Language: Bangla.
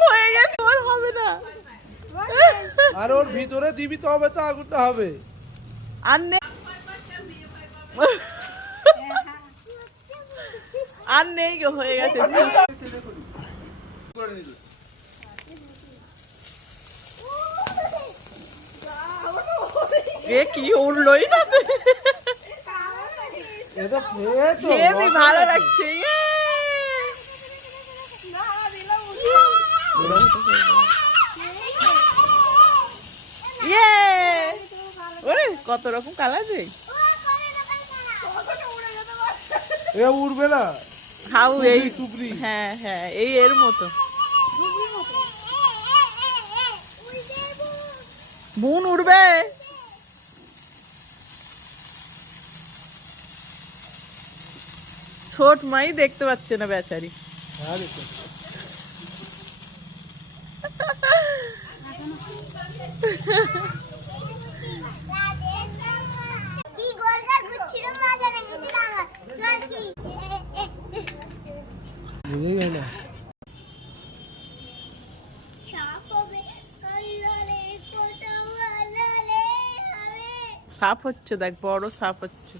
হয়ে গেছে, ওর হবে না। আর ওর ভিতরে দিবি তবে তো আগুনটা হবে। আর নেই, আর নেই গো, হয়ে গেছে। এ কি উড়লোই না, এটা খেয়ে তো হেবি ভালো লাগছে। ইয়ে, ওরে কত রকম কালার রে। এ উড়বে না। হাউ এই, টুকরি। হ্যাঁ হ্যাঁ, এই এর মতো বুন উড়বে। ছোট মাই দেখতে পাচ্ছে না বেচারি। বুঝে গেল না। সাপ হচ্ছে, দেখ বড় সাপ হচ্ছে।